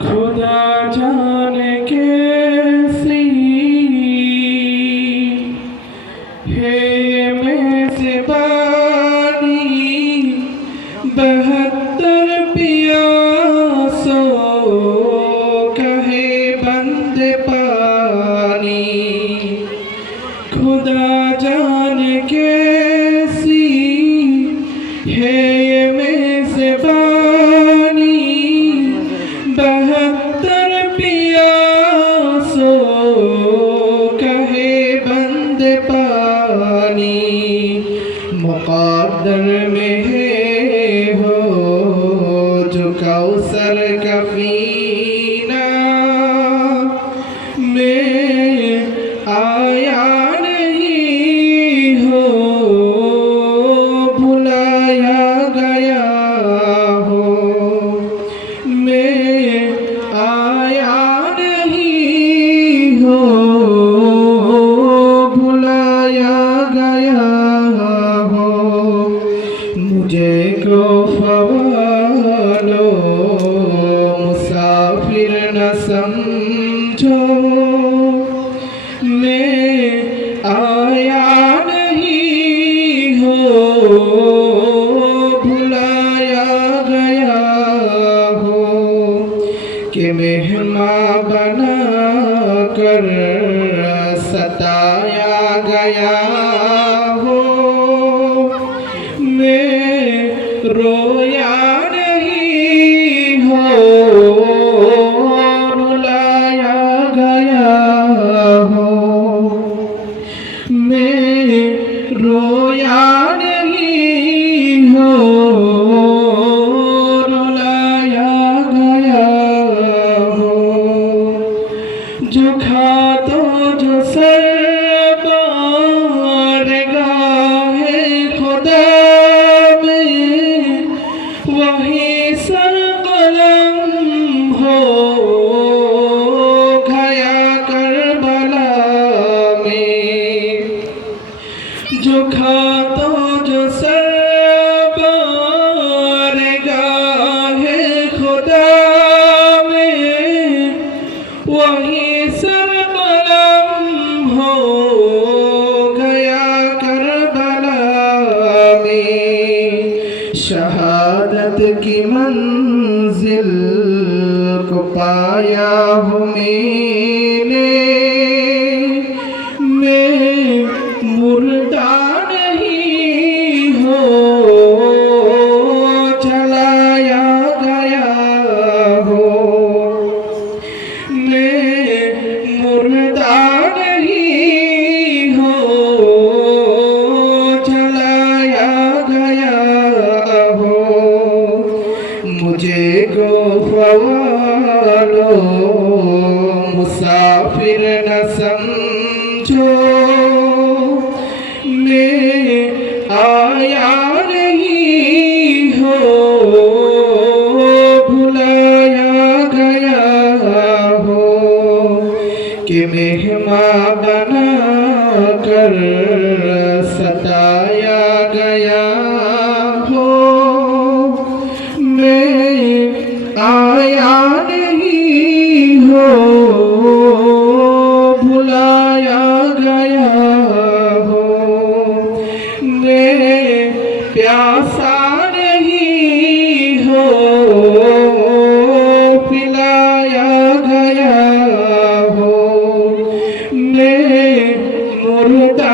खुदा जाने कैसी है ये मेज़बानी, 72 प्यासों का है बंद पानी। खुदा जाने कैसी है ये मेज़बानी, 72 प्यासों का है बंद पानी। मुक़द्दर में है हो जो कौसर का पीना, मैं आया नहीं हो भुलाया गया हो, मैं आया नहीं हो भुलाया गया हो। मुझे को फ़वालो मुसाफिर न समझो, मैं आया नहीं हो भुलाया गया हो। कि मेहमान बना कर सताया गया हो, मैं रोया नहीं हो रुलाया गया हो, मैं रोया नहीं हो रुलाया गया हो। जो खातो जो सरबारगाहे खुदा में, वही सर कलम हो गया करबला में। जो खातो जो सरबारगाहे खुदा में, वही सर कलम हो गया करबला में। शहादत की मंजिल को पाया हूँ मैंने, मैं मुर्दा नहीं हो जलाया गया हो, मैं मुर्दा नहीं हो जलाया गया हो। मुझे को फ़वालो मुसाफिर न समझो, मैं आया नहीं हो भुलाया गया हो। कि मेहमान बना कर सताया गया हो, मैं आया नहीं हो भुलाया गया हो, मैं प्यासा नहीं हो पिलाया गया हो, मैं मुर्दा